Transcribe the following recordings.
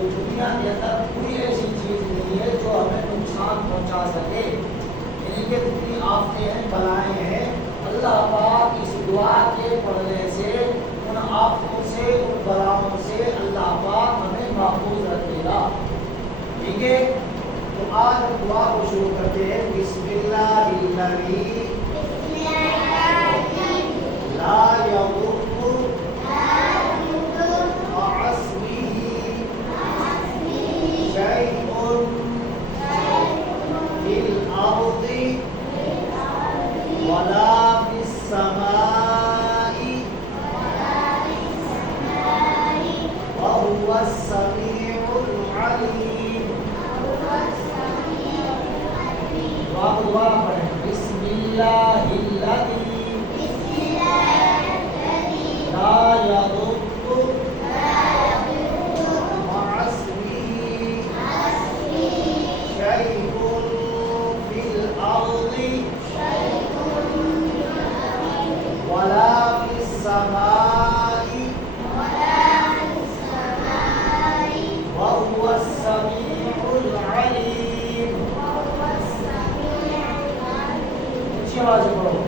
तो दुनिया के अंदर कोई ऐसी चीज़ नहीं है जो हमें नुकसान पहुंचा सके। यानी कि जितनी आफतें हैं, बलाएं हैं, अल्लाह पाक इस दुआ के पढ़ने से उन आफतों से, उन बलाओं से अल्लाह पाक हमें महफूज रखेगा। ठीक है, तो आज हम दुआ को शुरू करते हैं। बिस्मिल्लाहिल्लज़ी ला यदुर्रु मअ अस्मिही शैउन फिल अर्दि वला फिस समाई व हुवस समीउल अलीम। आप दोबारा पढ़ें। बिस्मिल्लाहिल्लज़ी ला यदुर्रु मअ अस्मिही शैउन फिल अर्दि वला फिस समाई व हुवस समीउल अलीम। अच्छी आवाज से पढ़ो।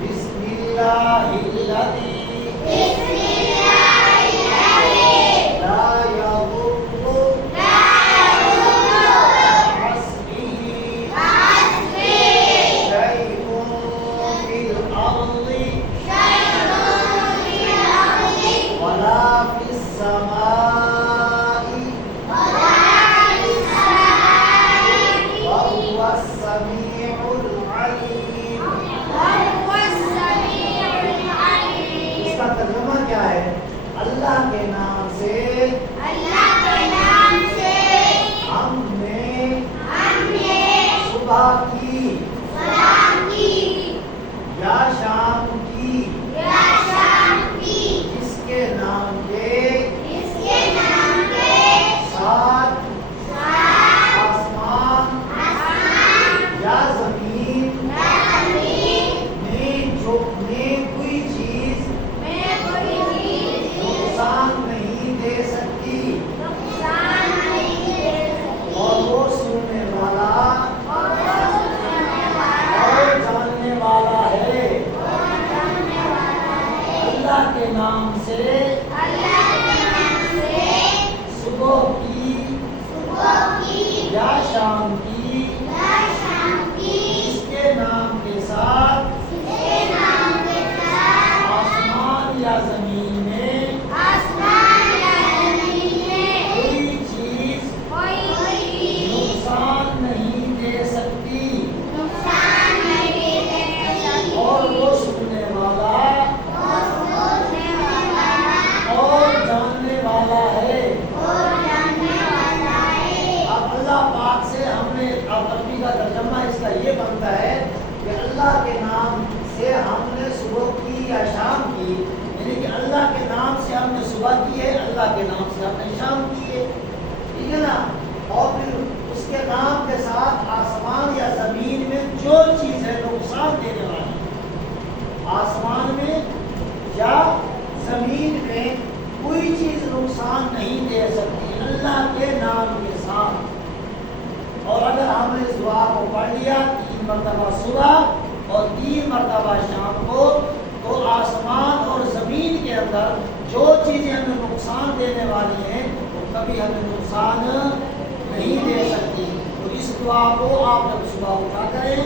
बिस्मिल्लाहिल्लज़ी ला यदुर्रु मअ अस्मिही शैउन फिल अर्दि वला फिस समाई व हुवस समीउल अलीम। इसका तर्जुमा क्या है? अल्लाह के नाम से हमने सुबह की या शाम की जिसके नाम के साथ आसमान या जमीन में कोई चीज नुकसान नहीं दे सकती और वो सुनने वाला और जानने वाला है। अल्लाह के नाम से सुबह की या शाम की जिसके नाम के साथ आसमान या जमीन में कोई चीज नुकसान नहीं दे सकती और वो सुनने वाला और जानने वाला है। अब अल्लाह पाक से हमने, अब अरबी का तर्जुमा इसका ये बनता है कि अल्लाह के नाम से हमने सुबह की या शाम की, यानी कि अल्लाह के नाम से हमने सुबह की है, अल्लाह के नाम से हमने शाम की है। ठीक है ना? और फिर उसके नाम के साथ आसमान या जमीन में जो चीज़ है नुकसान देने वाली, आसमान में या जमीन में कोई चीज नुकसान नहीं दे सकती अल्लाह के नाम के साथ। और अगर हमने इस दुआ को पढ़ लिया 3 मरतबा सुबह और 3 मरतबा शाम को, तो आसमान और जमीन के अंदर जो चीजें हमें नुकसान देने वाली हैं वो कभी हमें नुकसान नहीं दे सकती। तो इस दुआ को आप जब सुबह उठा करें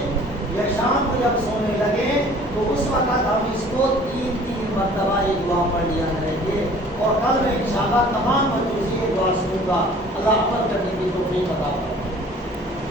या शाम को जब सोने लगे तो उस वक्त हम इसको 3-3 मरतबा ये दुआ पढ़ लिया करेंगे। और कल मैं इंशाअल्लाह तमाम बच्चों से ये दुआ सुनूंगा। अल्लाह अमल करने की तौफीक अता फरमाए।